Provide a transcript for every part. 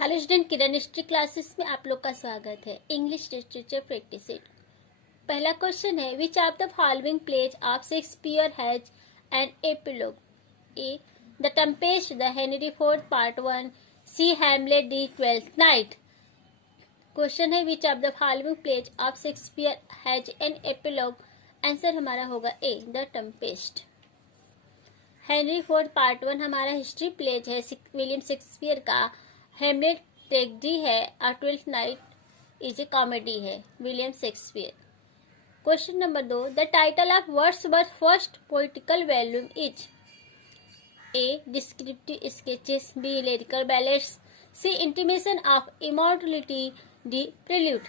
Hello student, Kiran history classes में आप लोग का स्वागत है। English literature practice it. पहला क्वेश्चन है, which of the following plays of Shakespeare has an epilogue? A the Tempest, the Henry fourth part 1, C Hamlet, the Twelfth Night. Question है, which of the following plays of Shakespeare has an epilogue? Answer हमारा होगा A the Tempest. Henry fourth part 1 हमारा history plays है William Shakespeare का। हेमलेट tragedy है और Twelfth Night is a comedy है William Shakespeare. Question number 2, the title of Wordsworth first poetical volume is? A descriptive sketches, B lyrical ballads, C intimation of immortality, D prelude.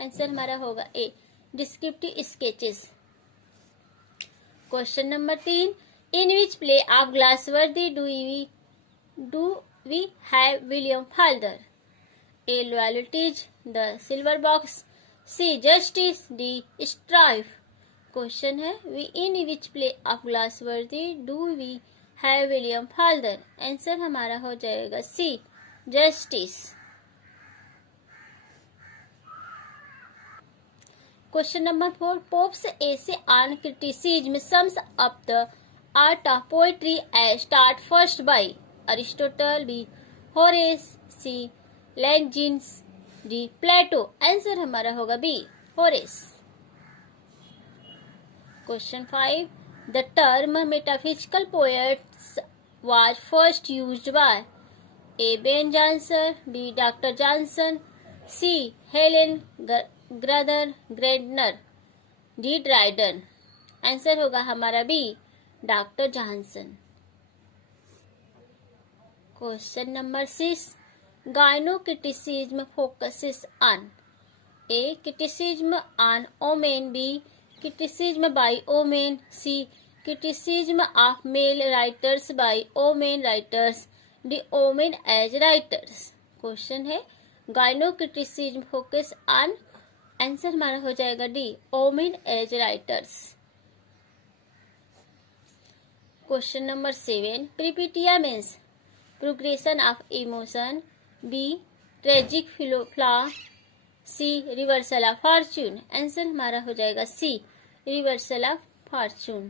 Answer हमारा होगा A descriptive sketches. Question number 3, in which play of Galsworthy do we have William Falder? A loyalties, the silver box, C justice, D strife. Question है, we in which play of Glassworthy do we have William Falder? Answer हमारा हो जाएगा C justice. Question number 4, Pope's essay on criticism sums up the art of poetry as start first by Aristotle, B Horace, C Longinus, D Plato. Answer हमारा होगा B Horace. Question 5, the term metaphysical poets was first used by? A Ben Jonson, B doctor Johnson, C Helen Gardner Gardner, D Dryden. Answer होगा हमारा B doctor Johnson. Question number 6, gynocriticism focuses on? A criticism on women, B criticism by women, C criticism of male writers by women writers, D women as writers। Question है, gynocriticism focus on, answer हमारा हो जाएगा D women as writers। Question number 7, peripeteia means progression of emotion, B tragic flaw, C reversal of fortune. Answer हमारा हो जाएगा C reversal of fortune.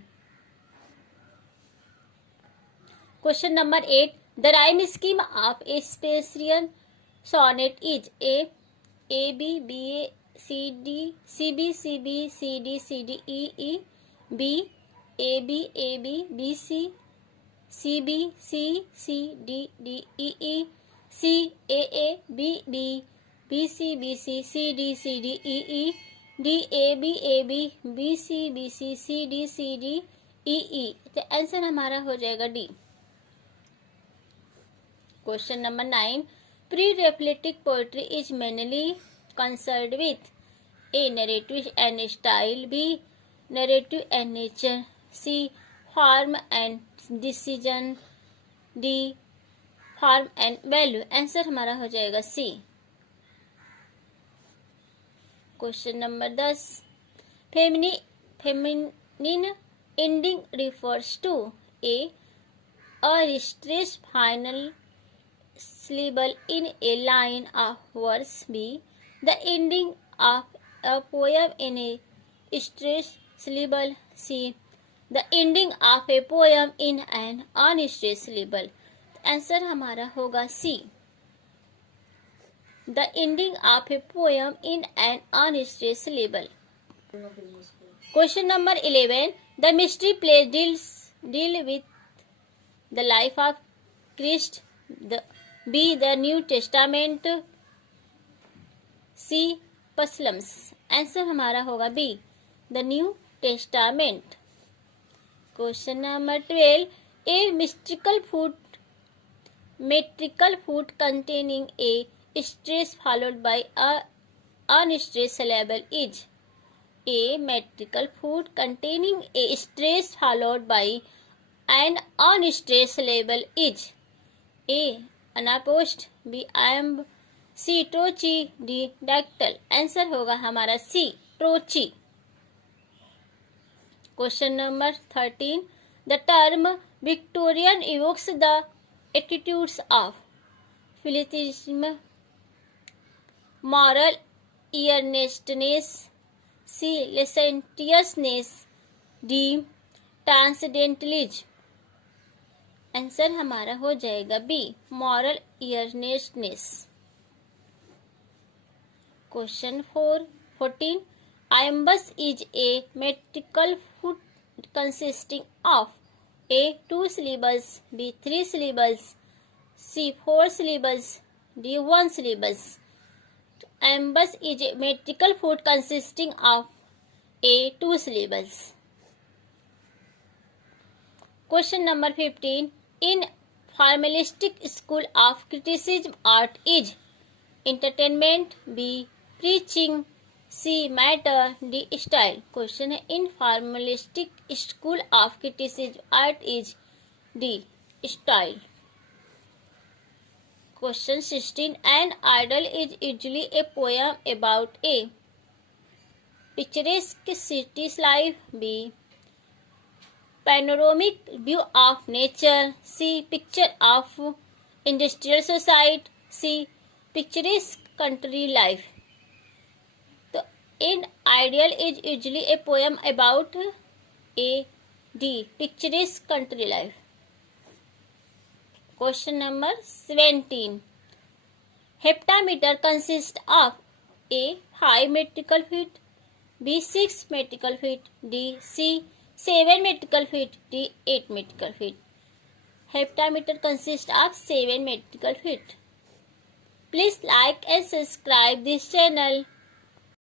Question number 8, the rhyme scheme of a Spenserian sonnet is? A B B A C D C B C B C D E E, B A B B C C B C D D E E, C A B B C C D E E, D A B B C D E E. तो answer हमारा हो जाएगा D. Question number 9, pre reflective poetry is mainly concerned with? A narrative and style, B narrative and nature, C form and decision, D form and value. Answer हमारा हो जाएगा C. Question number 10, feminine ending refers to? A stress final syllable in a line of words, B the ending of a poem in a stressed syllable, C the ending of a poem in an unstressed syllable। Answer हमारा होगा C the ending of a poem in an unstressed syllable। Question number 11, the mystery play deal with the life of Christ, B the New Testament, C Psalms। Answer हमारा होगा B the New Testament। Question number 12, a metrical food containing a stress followed by a unstressed syllable is? A metrical food containing a stress followed by an unstressed syllable is? A anapaest, B iamb, C trochee, D dactyl. Answer होगा हमारा C trochee. Question number 13, the term Victorian evokes the attitudes of? philosophism, moral earnestness, C. licentiousness, D. Transcendentalism. Answer हमारा हो जाएगा B, moral earnestness. Question 14 iambus is a metrical food consisting of A. 2 syllables, B. 3 syllables, C. 4 syllables, D. 1 syllables. Iambus is a metrical food consisting of A. 2 syllables. Question number 15. In formalistic school of criticism, art is entertainment, B. preaching, C. matter, D. style. Question है in formalistic school of criticism, art is D. style. Question 16. An idyll is usually a poem about A. picturesque city's life, B. panoramic view of nature, C. picture of industrial society, C. picturesque country life. तो an idyll is usually a poem about A. D. picturesque country life. Question number 17. Heptameter consists of A. 5 metrical feet, B. 6 metrical feet, D. C. 7 metrical feet, D. 8 metrical feet. Heptameter consists of 7 metrical feet. Please like and subscribe this channel.